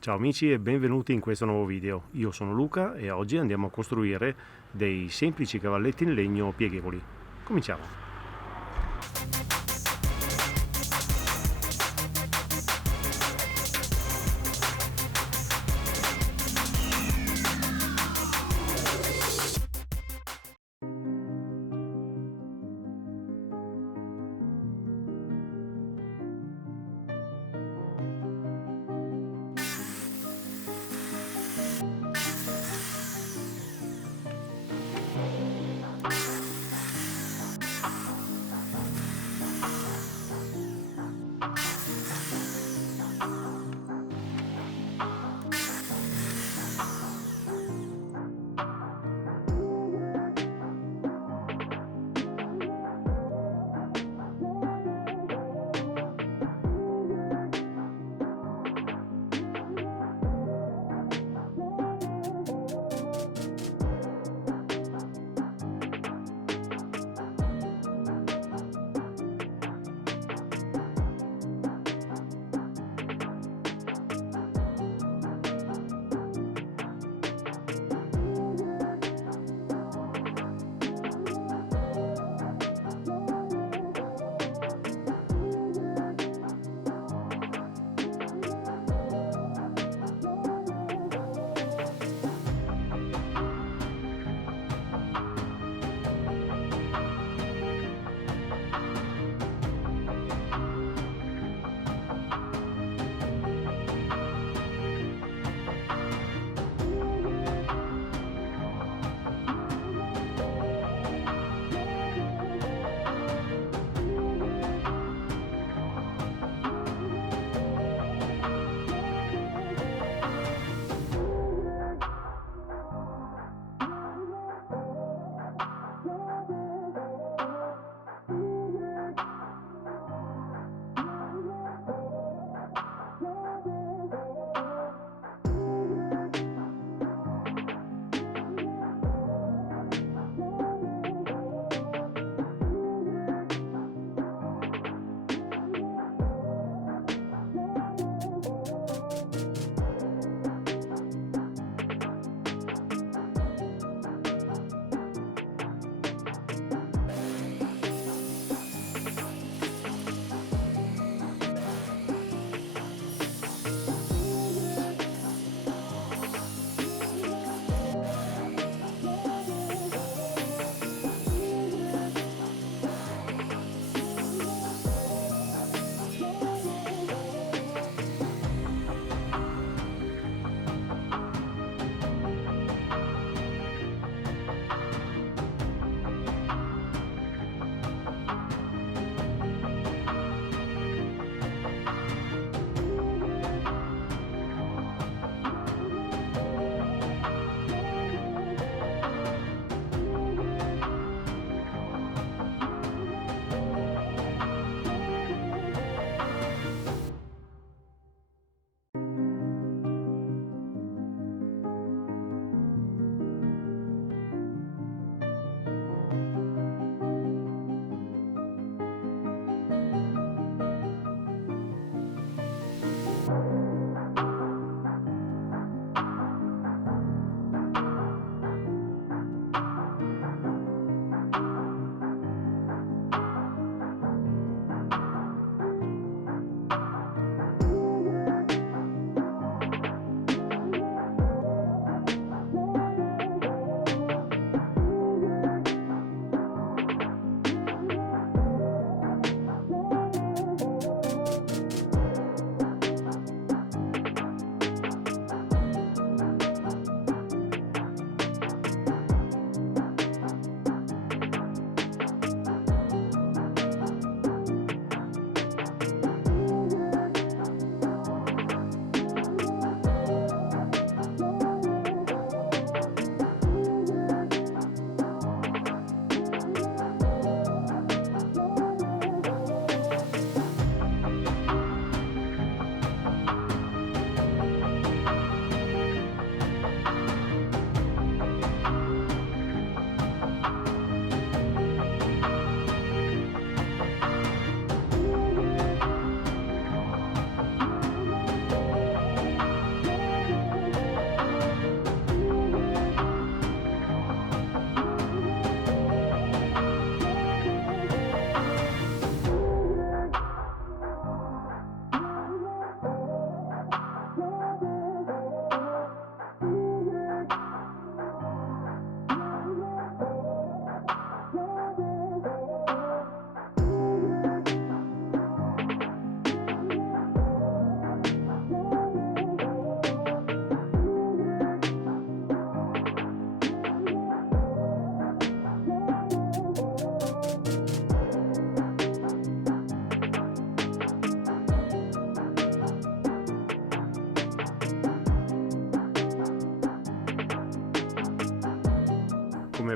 Ciao amici e benvenuti in questo nuovo video. Io sono Luca e oggi andiamo a costruire dei semplici cavalletti in legno pieghevoli. Cominciamo!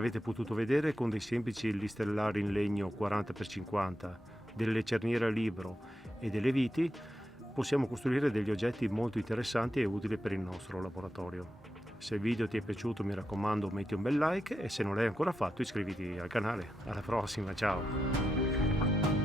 avete potuto vedere, con dei semplici listellari in legno 40x50, delle cerniere a libro e delle viti, possiamo costruire degli oggetti molto interessanti e utili per il nostro laboratorio. Se il video ti è piaciuto, mi raccomando, metti un bel like, e se non l'hai ancora fatto iscriviti al canale. Alla prossima, ciao!